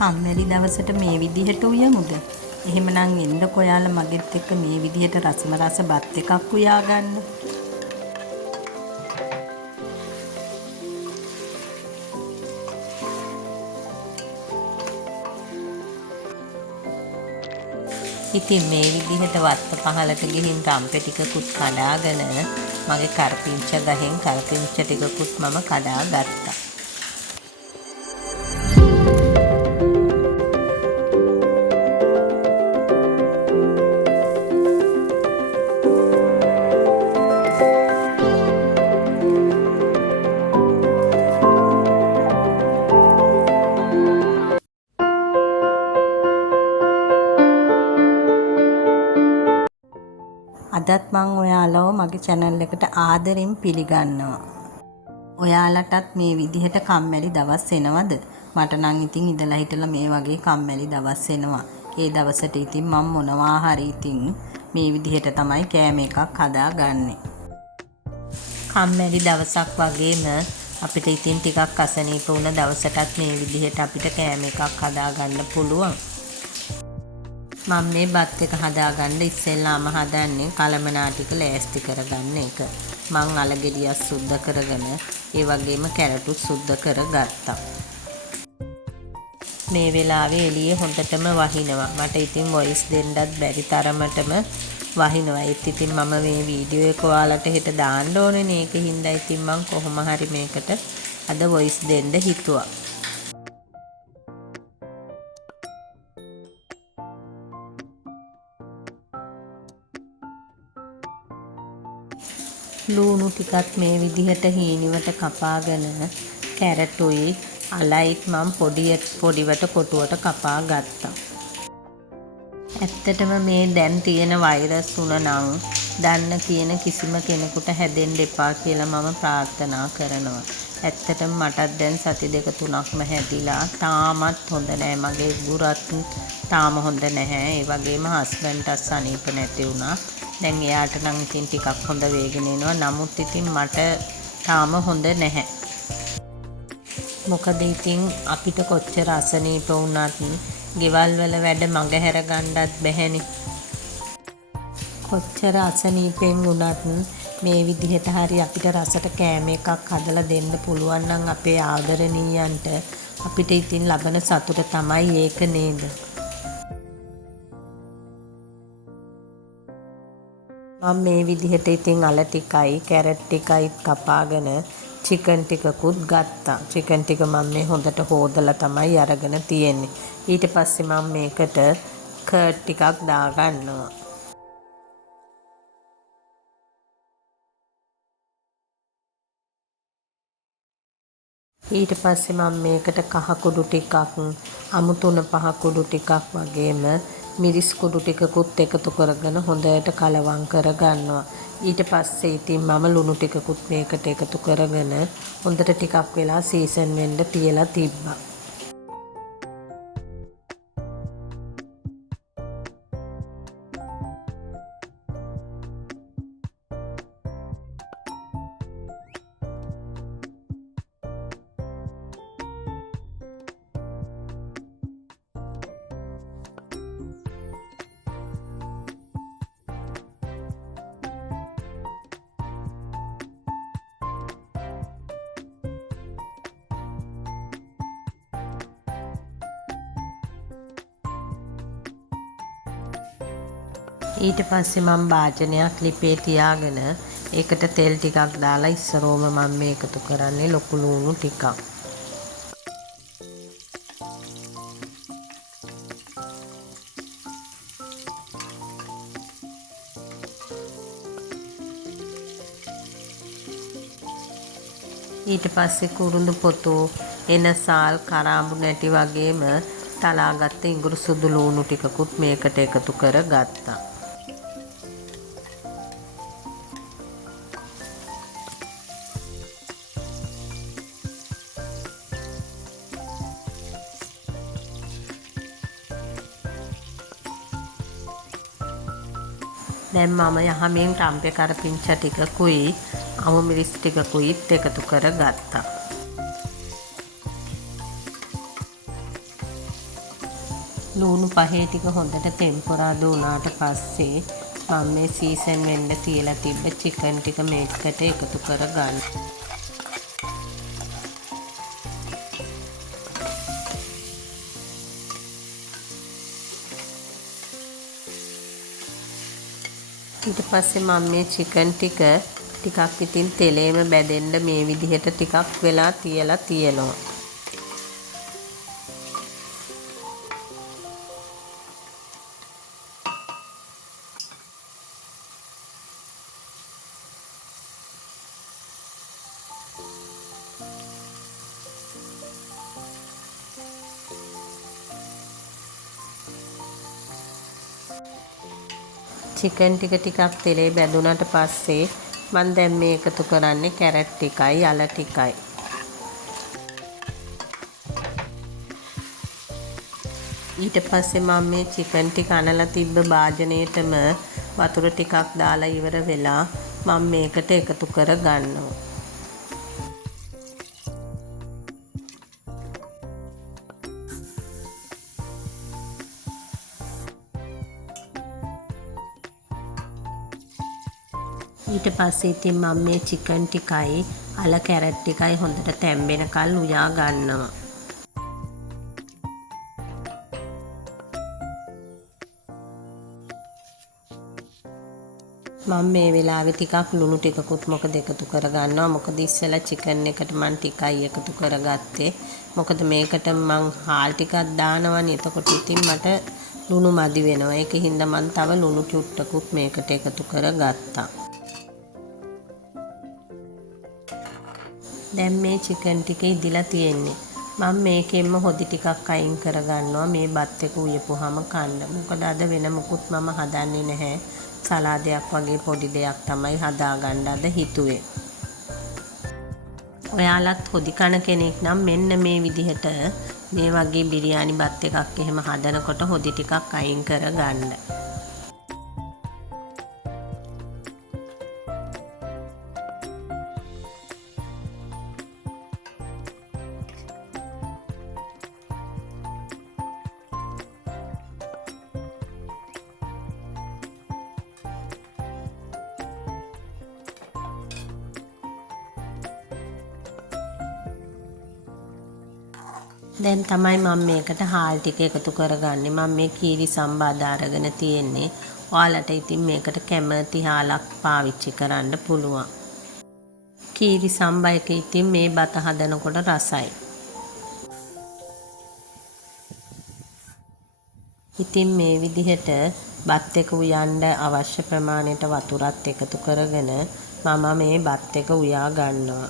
කම්මැලි දවසට මේ විදිහට උයමුද? එහෙමනම් එන්නකො ඔයාලා මගෙත් එක්ක මේ විදිහට රසම රස බත් එකක් උයා ගන්න. ඉතින් මේ විදිහට වත්ත පහලට ගිහින් රම්පෙ ටිකකුත් කඩාගෙන මගේ කරපිංච ගහෙන් කරපිංච ටිකකුත් මම කඩා ගත්තා. අදත් මං ඔයාලව මගේ channel එකට ආදරෙන් පිළිගන්නවා. ඔයාලටත් මේ විදිහට කම්මැලි දවස් එනවද? මට නම් ඉතින් ඉඳලා හිටලා මේ වගේ කම්මැලි දවස් එනවා. ඒ දවසට ඉතින් මම මොනවා හරි ඉතින් මේ විදිහට තමයි කෑම එකක් හදාගන්නේ. කම්මැලි දවසක් වගේම අපිට ඉතින් ටිකක් අසනීප වුණ දවසටත් මේ විදිහට අපිට කෑම එකක් හදාගන්න පුළුවන්. මම මේ බත් එක හදාගන්න ඉස්සෙල්ලාම හදන්නේ කලමනා ටික ලෑස්ති කරගන්න එක. මං අලගෙඩියක් සුද්ධ කරගෙන ඒ වගේම කැරටුත් සුද්ධ කරගත්තා. මේ වෙලාවේ එළියේ හොඳටම වහිනවා. මට ඉතින් වොයිස් දෙන්නත් බැරි තරමටම වහිනවා. ඒත් ඉතින් මම මේ වීඩියෝ එක ඔයාලට හෙට දාන්න ඕනේනේ. ඒකින්ද ඉතින් මං කොහොම හරි මේකට අද වොයිස් දෙන්න හිතුවා. ලුණු ටිකත් මේ විදිහට හීනිවට කපාගෙන කැරටුයි අලයිත් මම පොඩිවට කොටුවට කපා ගත්තා. ඇත්තටම මේ දැන් තියෙන වෛරස් තුන නම් දන්න තියෙන කිසිම කෙනෙකුට හැදෙන්න එපා කියලා මම ප්‍රාර්ථනා කරනවා. ඇත්තටම මටත් දැන් සති දෙක තුනක්ම හැදිලා තාමත් හොඳ නැහැ. මගේ ගුරත් තාම හොඳ නැහැ. ඒ වගේම හස්බන්ඩ්ටත් සනීප නැති වුණා. දැන් එයාට නම් ඉතින් ටිකක් හොඳ වේගෙන එනවා. නමුත් ඉතින් මට තාම හොඳ නැහැ. මොකද ඉතින් අපිට කොච්චර අසනීප වුණත් ගෙවල් වල වැඩ මගහැර ගන්නත් බැහැනේ. කොච්චර අසනීපෙන් වුණත් මේ විදිහට හරි අපිට රසට කෑම එකක් හදලා දෙන්න පුළුවන් නම් අපේ ආදරණීයන්ට අපිට ඉතින් ලබන සතුට තමයි ඒක නේද? මම මේ විදිහට ඉතින් අල ටිකයි කැරට් ටිකයි කපාගෙන චිකන් ටිකකුත් ගත්තා. චිකන් ටික මම මේ හොඳට හොදලා තමයි අරගෙන තියෙන්නේ. ඊට පස්සේ මම මේකට කර්ඩ් ටිකක් දාගන්නවා. ඊට පස්සේ මම මේකට කහ කුඩු ටිකක් අමුතුන පහ කුඩු ටිකක් වගේම මිරිස් කුඩු ටිකකුත් එකතු කරගෙන හොඳට කලවම් කරගන්නවා. ඊට පස්සේ ඉතින් මම ලුණු ටිකකුත් මේකට එකතු කරගෙන හොඳට ටිකක් වෙලා සීසන් වෙන්න තියලා තිබ්බා. ඊට පස්සේ මම භාජනයක් ලිපේ තියාගෙන ඒකට තෙල් ටිකක් දාලා ඉස්සරෝම මම මේ එකතු කරන්නේ ලොකු ලුණු ටිකක්. ඊට පස්සේ කුරුඳු පොතු එනසාල් කරාඹු නැටි වගේම තලාගත්ත ඉඟුරු සුදු ලුණු ටිකකුත් මේකට එකතු කරගත්තා. දැන් මම යහමින් රම්පේ කරපිංච ටිකකුයි අමු මිරිස් ටිකකුයිත් එකතු කරගත්තා. ලුණු පහේ ටික හොඳට ටෙම්පරාදු වුණාට පස්සේ මම මේ සීසන් වෙන්න තියලා තිබ්බ චිකන් ටික මේකට එකතු කරගන්න. ඊට පස්සේ මම මේ චිකන් ටිකක් ඉතින් තෙලේම බැදෙන්න මේ විදිහට ටිකක් වෙලා තියලා තියෙනවා. චිකන් ටිකක් තෙලේ බැදුනට පස්සේ මම දැන් මේ එකතු කරන්නේ කැරට් ටිකයි අල ටිකයි. ඊට පස්සේ මම මේ චිකන් ටික අනලා තිබ්බ භාජනයේටම වතුර ටිකක් දාලා ඉවර වෙලා මම මේකට එකතු කර ගන්නවා. ඊට පස්සේ ඉතින් මම මේ චිකන් ටිකයි අල කැරට් ටිකයි හොඳට තැම්බෙනකල් උයා ගන්නවා. මම මේ වෙලාවේ ටිකක් ලුණු ටිකකුත් මොකද එකතු කරගන්නවා. මොකද ඉස්සෙල්ලා චිකන් එකට මම ටිකයි එකතු කරගත්තේ. මොකද මේකට මං හාල් ටිකක් දානවනේ. එතකොට ඉතින් මට ලුණු මදි වෙනවා. ඒකින් හින්දා මම තව ලුණු චුට්ටකුත් මේකට එකතු කරගත්තා. දැන් මේ චිකන් ටික ඉදිලා තියෙන්නේ. මම මේකෙන්ම හොදි ටිකක් අයින් කරගන්නවා මේ බත් එක උයපුවාම කන්න. මොකද අද වෙන මොකුත් මම හදන්නේ නැහැ. සලාදයක් වගේ පොඩි දෙයක් තමයි හදාගන්න අද හිතුවේ. ඔයාලත් හොදි කන කෙනෙක් නම් මෙන්න මේ විදිහට මේ වගේ බිරියානි බත් එකක් එහෙම හදනකොට හොදි ටිකක් අයින් කරගන්න. දැන් තමයි මම මේකට හාල් ටික එකතු කරගන්නේ. මම මේ කීරි සම්බාද අරගෙන තියෙන්නේ. ඔයාලට ඉතින් මේකට කැමති හාලක් පාවිච්චි කරන්න පුළුවන්. කීරි සම්බා එක ඉතින් මේ බත හදනකොට රසයි. ඉතින් මේ විදිහට බත් එක උයන්න අවශ්‍ය ප්‍රමාණයට වතුරත් එකතු කරගෙන මම මේ බත් එක උයා ගන්නවා.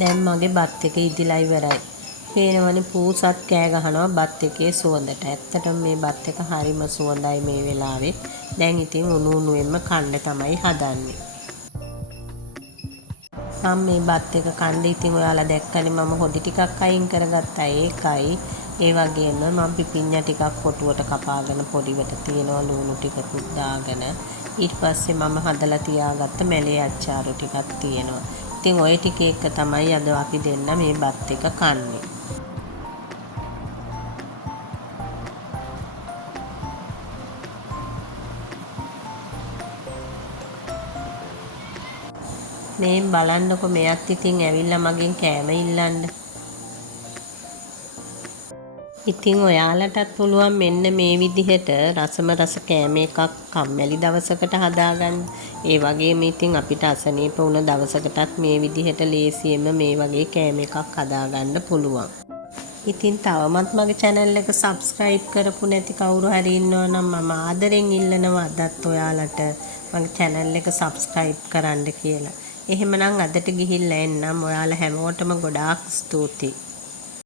දැන් මගේ බත් එක ඉදිලා ඉවරයි. පේනවනේ පූසත් කෑ ගහනවා බත් එකේ සුවඳට. ඇත්තටම මේ බත් එක හරිම සුවඳයි මේ වෙලාවේ. දැන් ඉතින් උණු උණුවෙන්ම කන්න තමයි හදන්නේ. මම මේ බත් එක කන්න ඉතින් ඔයාලා දැක්කනේ මම හොදි ටිකක් අයින් කරගත්තා ඒකයි. ඒ වගේම මම පිපිඤ්ඤා ටිකක් කොටුවට කපාගෙන පොඩිවට තියනවා ලුණු ටිකකුත් දාගෙන. ඊට පස්සේ මම හදලා තියාගත්ත මැලේ අච්චාරු ටිකක් තියෙනවා. ඉතින් ඔය ටික එක තමයි අද අපි දෙන්න මේ බත් එක කන්නේ. මේ බලන්නකො මෙයත් ඉතින් ඇවිල්ලා මගෙන් කෑම ඉල්ලන්න. ඉතින් ඔයාලටත් පුළුවන් මෙන්න මේ විදිහට රසම රස කෑම එකක් කම්මැලි දවසකට හදාගන්න. ඒ වගේම ඉතින් අපිට අසනීප වුණ දවසකටත් මේ විදිහට ලේසියෙන්ම මේ වගේ කෑම එකක් හදාගන්න පුළුවන්. ඉතින් තවමත් මගේ channel එක subscribe කරපු නැති කවුරු හරි ඉන්නවා නම් මම ආදරෙන් ඉල්ලනවා අදත් ඔයාලට මගේ channel එක subscribe කරන්න කියලා. එහෙමනම් අදට ගිහිල්ලා එන්නම්. ඔයාලා හැමෝටම ගොඩාක් ස්තුතියි.